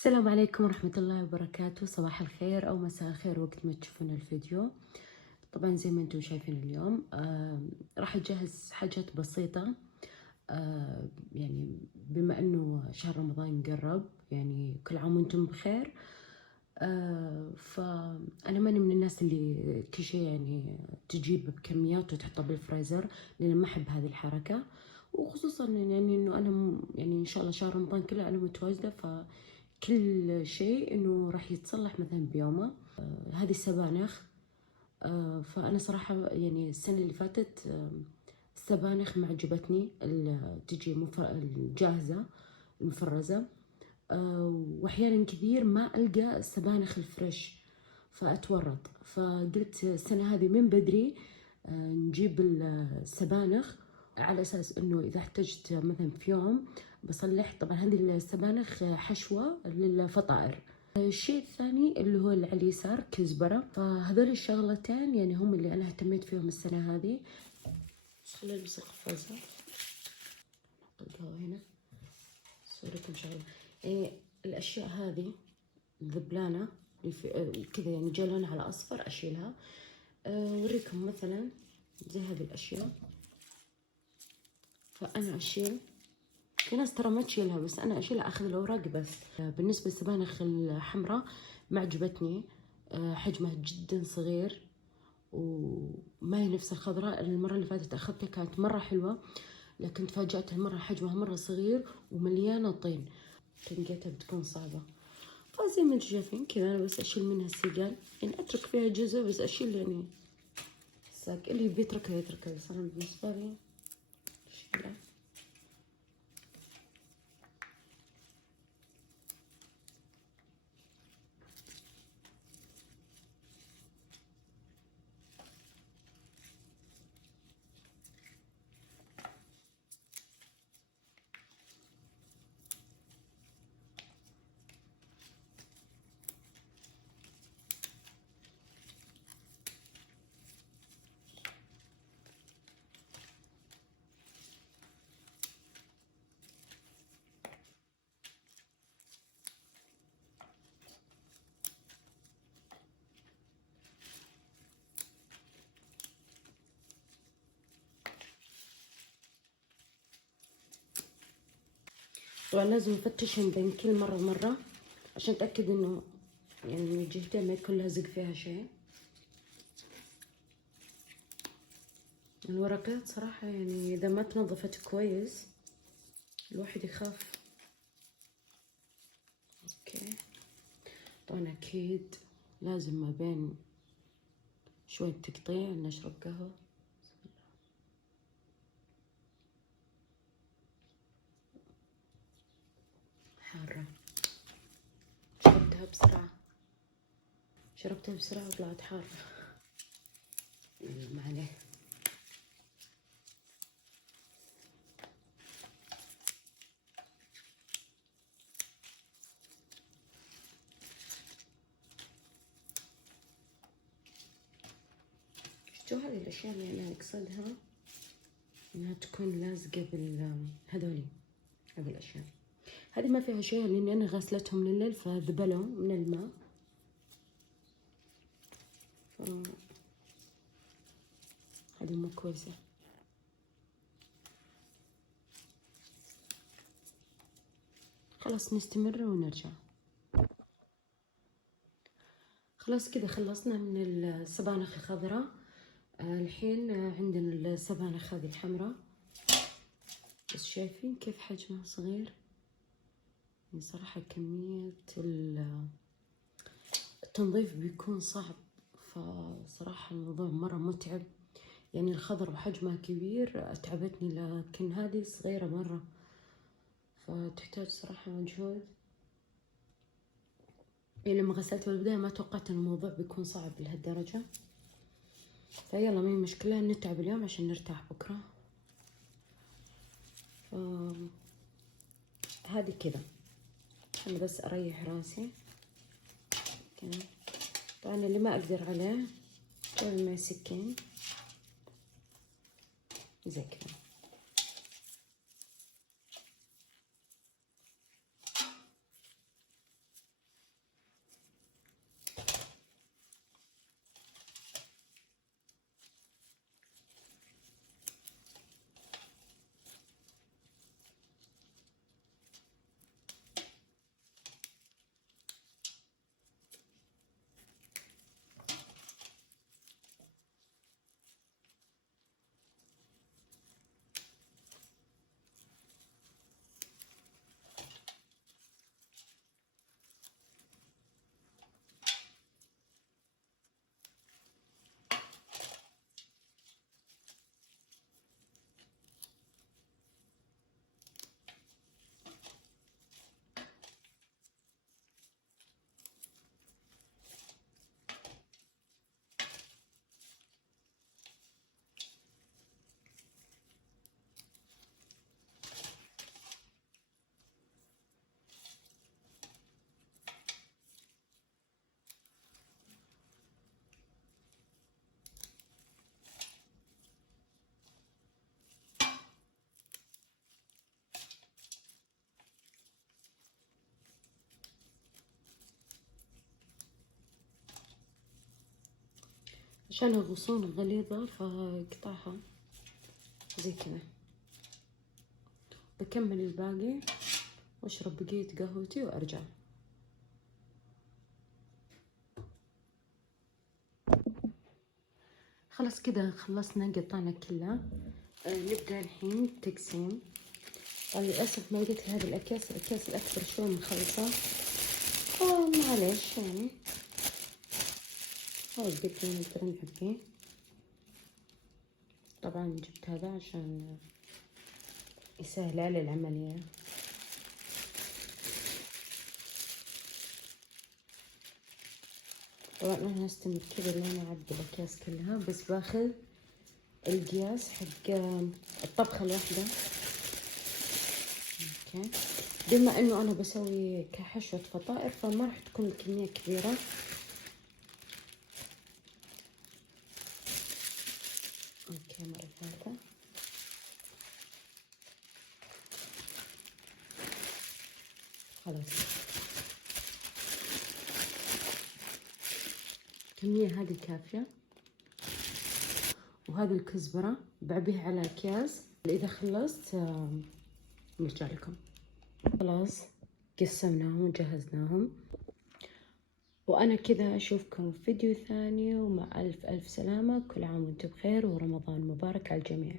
السلام عليكم ورحمة الله وبركاته. صباح الخير أو مساء الخير وقت ما تشوفون الفيديو. طبعا زي ما انتم شايفين اليوم راح أجهز حاجات بسيطة. يعني بما أنه شهر رمضان قرب، يعني كل عام وانتم بخير. فأنا ماني من الناس اللي كل شيء يعني تجيب بكميات وتحطها بالفريزر، لأن ما أحب هذه الحركة. وخصوصا يعني إنه أنا يعني إن شاء الله شهر رمضان كله أنا متواجدة، كل شيء انه راح يتصلح مثلا بيومه. هذه السبانخ. فانا صراحه يعني السنه اللي فاتت السبانخ ما عجبتني، تجي الجاهزه المفرزه. واحيانا كثير ما القى السبانخ الفريش فاتورط، فقلت السنه هذه من بدري نجيب السبانخ، على اساس انه اذا احتجت مثلا في يوم بصلح. طبعا هذه السبانخ حشوه للفطائر. الشيء الثاني اللي هو اللي على اليسار كزبره. فهذول الشغلتين يعني هم اللي انا اهتميت فيهم السنه هذه. خلينا نمسك القفازه، نحط القهوه هنا، صورتهم شغله. يعني الاشياء هذه الذبلانه كذا يعني جاي لونها على اصفر اشيلها. اوريكم مثلا زي هذه الاشياء، فانا اشيل. في ناس ترى ما تشيلها، بس انا اشيلها، اخذ الاوراق بس. بالنسبه للسبانخ الحمراء ما عجبتني، حجمها جدا صغير وما هي نفس الخضراء. المره اللي فاتت اخذتها كانت مره حلوه، لكن تفاجأت المره حجمها مره صغير ومليانه طين، تنقيتها بتكون صعبه. فزي ما انتم شايفين كذا انا بس اشيل منها السيقال، يعني اترك فيها جزء بس اشيل يعني الساق. اللي بيتركها يتركها، بس انا بالنسبه لي اشيلها. طبعا لازم نفتشهم بين كل مرة ومرة عشان أتأكد إنه يعني من الجهتين ما يكون لازق فيها شيء. الورقات صراحة يعني إذا ما تنظفت كويس الواحد يخاف. أوكي، طبعا أكيد لازم ما بين شوية تقطيع نشرب قهوة. حارة، شربتها بسرعة وطلعت حارة. ما عليه. شفتوا هذه الأشياء اللي أنا أقصدها إنها تكون لازقة هذولي. هذه الأشياء هذه ما فيها شيء، لأني أنا غسلتهم من الليل فذبلوا من الماء. هذه مو كويسة. خلاص نستمر ونرجع. خلاص كذا خلصنا من السبانخ الخضراء. الحين عندنا السبانخ هذه الحمراء، بس شايفين كيف حجمها صغير. يعني صراحة كمية التنظيف بيكون صعب، فصراحة الموضوع مرة متعب. يعني الخضر وحجمها كبير أتعبتني، لكن هذه صغيرة مرة فتحتاج صراحة مجهود. يعني لما غسلت بالبداية ما توقعت ان الموضوع بيكون صعب لهالدرجة. فيلا ما هي مشكلة، نتعب اليوم عشان نرتاح بكرة. هذه كذا أنا بس أريح راسي كذا. طبعا اللي ما أقدر عليه جايب معي سكين زي كذا. عشان الغصون غليظة فقطعها زي كذا. بكمل الباقي واشرب بقية قهوتي وارجع. خلاص كده خلصنا قطعنا كلها. نبدأ الحين التقسيم. للأسف ما لقيت هذه الأكياس الأكبر شوي مخلصة، معليش يعني هذا قد ما نقدر نعبيه. طبعا جبت هذا عشان يسهل علي العملية. طبعا أنا هستمر كذا إن أنا أعبي الأكياس كلها، بس باخذ القياس حق الطبخة الواحدة. اوكي، بما انه انا بسوي كحشوة فطائر فما راح تكون الكمية كبيرة. اوكي مرة ثالثة. خلاص الكمية هذه كافية. وهذه الكزبرة بعبيها على اكياس، اذا خلصت نرجع لكم. خلاص قسمناهم وجهزناهم، وأنا كذا أشوفكم في فيديو ثاني، ومع ألف ألف سلامة. كل عام وانتم بخير ورمضان مبارك على الجميع.